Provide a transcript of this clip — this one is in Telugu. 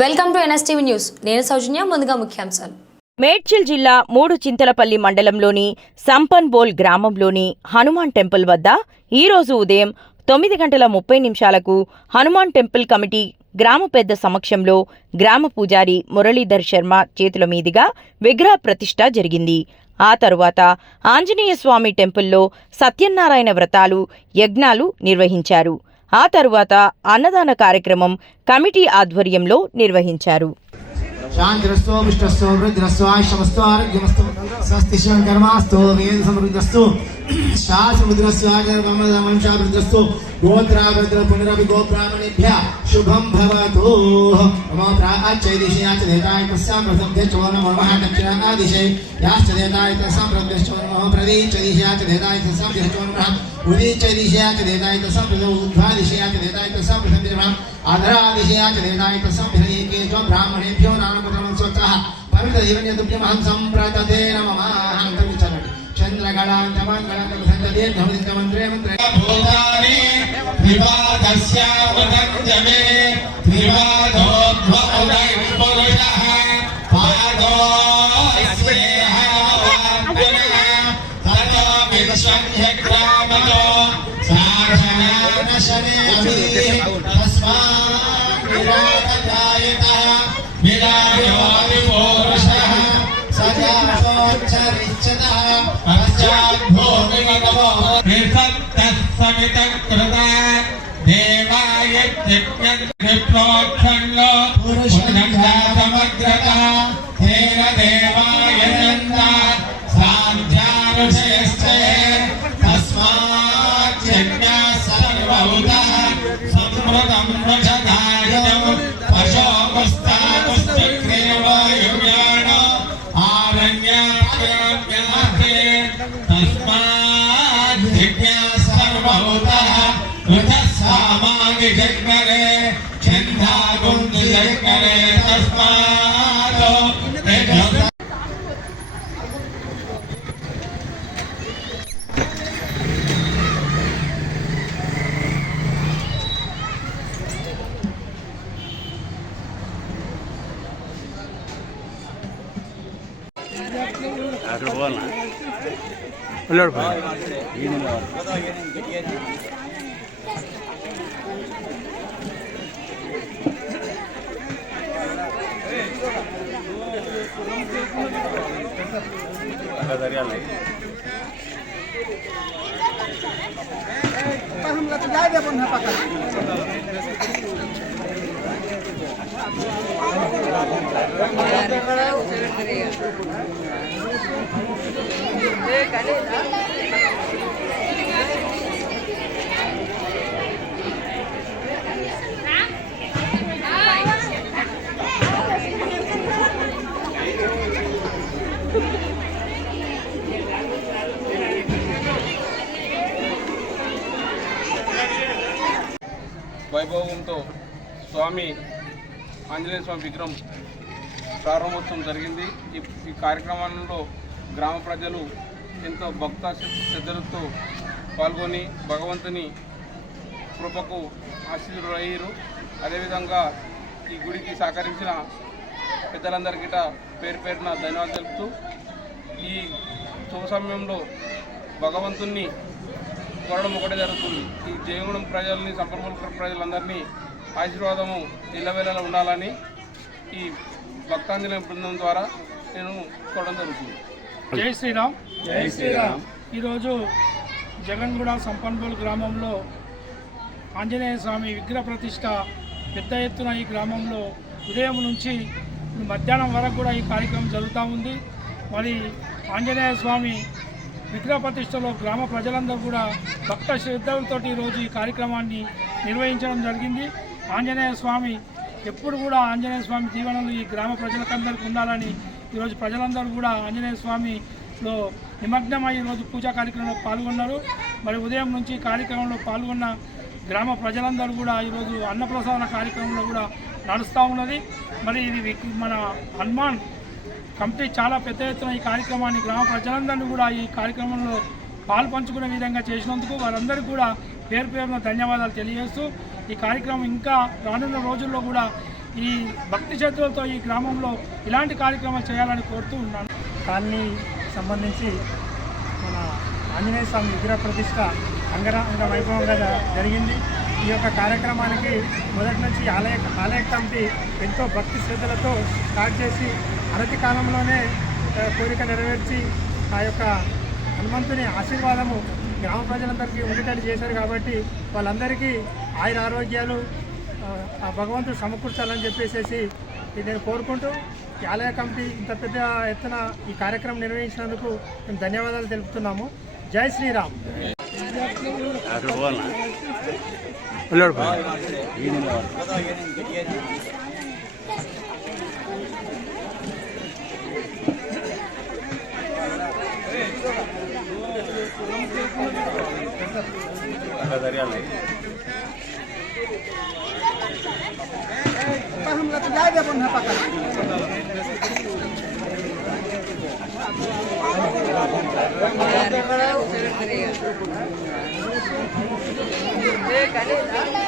Welcome to NSTV news. నేను సౌజన్య. ముందుగా ముఖ్యాంశాలు. మేడ్చల్ జిల్లా మూడు చింతలపల్లి మండలంలోని సంపన్బోల్ గ్రామంలోని హనుమాన్ టెంపుల్ వద్ద ఈరోజు ఉదయం 9:30 హనుమాన్ టెంపుల్ కమిటీ గ్రామ పెద్ద సమక్షంలో గ్రామ పూజారి మురళీధర్ శర్మ చేతుల మీదుగా విగ్రహ ప్రతిష్ఠ జరిగింది. ఆ తరువాత ఆంజనేయ స్వామి టెంపుల్లో సత్యనారాయణ వ్రతాలు, యజ్ఞాలు నిర్వహించారు. ఆ తరువాత అన్నదాన కార్యక్రమం కమిటీ ఆధ్వర్యంలో నిర్వహించారు. शांतिरस्तो विष्टस्तो वृद्धिरस्तो आयुष्यमस्तो आरोग्यमस्तो स्वस्ति कर्मास्तो वेद समृद्धस्तो शास्त्रमुद्रस्तो आगमवंशावृद्धस्तो गोत्रावृद्ध पुनरपि गोब्राह्मणेभ्यः शुभं भवतु। मम प्राच्य दिशयाच देताय तस्यां प्रसब्धश्च नमो नमः दक्षिणादिशे याश्च देताय तस्यां प्रसब्धश्च नमः प्रदीच्च दिशयाच देताय तस्यां प्रसब्धश्च नमः उदीच्च दिशयाच देताय तस्यां प्रसब्धश्च देताय तस्यां प्रसब्धश्च नमः आधरादिशयाच देताय तस्यां प्रसब्धश्च ब्राह्मणेभ्यो नामपत्रं स्वच्छः पवित्रजीवन्यतुभ्यमहं सम्प्रतते नमः। चन्द्रगणान्तमङ्गलसन्तते नमोदितमन्त्रे मन्त्रे भूतानि विवादस्य वदन्त्यमे विवादोद्भवः पुरुषः पादो स्नेहावन्तनः ततो विश्वन्यग्रामतो साक्षानशने तस्मात् विराटकायतः विरायो विपुरुषः सजासोच्चरिच्यतः पश्चाद्भूमिमगमो निसत्तः समितकृता देवाय यज्ञप्रोक्षण्यो पुरुषमग्रतः तेन देवाय नन्दा साध्यानुषयश्च तस्मात् यज्ञः सर्वभूतः समृतं वशदायिनं पशोपस्तापुश्चक्रेवायुव्याणो आरण्याप्याप्याते तस्मात् यज्ञः सर्वभूतः ऋतः सामागिजग्नरे छन्दागुण्डिजग्नरे तस्मात् వైభవంతో స్వామి ఆంజనేయ స్వామి విగ్రహం ప్రారంభోత్సవం జరిగింది. ఈ కార్యక్రమంలో గ్రామ ప్రజలు ఎంతో భక్త శ్రద్ధలతో పాల్గొని భగవంతుని కృపకు ఆశీర్వయ్యారు. అదేవిధంగా ఈ గుడికి సహకరించిన పెద్దలందరికీ పేరు పేరున ధన్యవాదాలు తెలుపుతూ ఈ శుభ సమయంలో భగవంతుని కోరడం ఒకటే జరుగుతుంది. ఈ జయగూడెం ప్రజల్ని, సంపన్బోల్ ప్రజలందరినీ ఆశీర్వాదము ఇళ్ళవేళలా ఉండాలని ఈ భక్తాంజనేయ బృందం ద్వారా నేను కోరడం జరుగుతుంది. జై శ్రీరామ్. జై శ్రీరామ్. ఈరోజు జగన్గూడ సంపన్బోల్ గ్రామంలో ఆంజనేయ స్వామి విగ్రహ ప్రతిష్ట పెద్ద ఎత్తున ఈ గ్రామంలో ఉదయం నుంచి మధ్యాహ్నం వరకు కూడా ఈ కార్యక్రమం జరుగుతూ ఉంది. మరి ఆంజనేయ స్వామి విగ్రహ ప్రతిష్టలో గ్రామ ప్రజలందరూ కూడా భక్త శ్రద్ధలతో ఈరోజు ఈ కార్యక్రమాన్ని నిర్వహించడం జరిగింది. ఆంజనేయ స్వామి ఎప్పుడు కూడా ఆంజనేయ స్వామి దీవెనలు ఈ గ్రామ ప్రజలకందరికీ ఉండాలని ఈరోజు ప్రజలందరూ కూడా ఆంజనేయ స్వామిలో నిమగ్నమై ఈరోజు పూజా కార్యక్రమంలో పాల్గొన్నారు. మరి ఉదయం నుంచి కార్యక్రమంలో పాల్గొన్న గ్రామ ప్రజలందరూ కూడా ఈరోజు అన్నప్రసాదన కార్యక్రమంలో కూడా నడుస్తూ ఉన్నది. మరి ఇది మన హనుమాన్ కమిటీ చాలా పెద్ద ఎత్తున ఈ కార్యక్రమాన్ని గ్రామ ప్రజలందరినీ కూడా ఈ కార్యక్రమంలో పాలు పంచుకునే విధంగా చేసినందుకు వారందరికీ కూడా పేరు పేరున ధన్యవాదాలు తెలియజేస్తూ ఈ కార్యక్రమం ఇంకా రానున్న రోజుల్లో కూడా ఈ భక్తి శ్రద్ధలతో ఈ గ్రామంలో ఇలాంటి కార్యక్రమాలు చేయాలని కోరుతూ ఉన్నాను. కాలనీ సంబంధించి మన ఆంజనేయ స్వామి విగ్రహ ప్రతిష్ట అంగరంగ వైభవంగా జరిగింది. ఈ యొక్క కార్యక్రమానికి మొదటి నుంచి ఆలయ కమిటీ ఎంతో భక్తి శ్రద్ధలతో స్టార్ట్ చేసి అనతి కాలంలోనే కోరిక నెరవేర్చి ఆ యొక్క హనుమంతుని ఆశీర్వాదము గ్రామ ప్రజలందరికీ ఉండేటట్టు చేశారు. కాబట్టి వాళ్ళందరికీ ఆయుర ఆరోగ్యాలు ఆ భగవంతుడు సమకూర్చాలని చెప్పేసి నేను కోరుకుంటూ ఈ ఆలయ కమిటీ ఇంత పెద్ద ఎత్తున ఈ కార్యక్రమం నిర్వహించినందుకు మేము ధన్యవాదాలు తెలుపుతున్నాము. జై శ్రీరామ్. Kali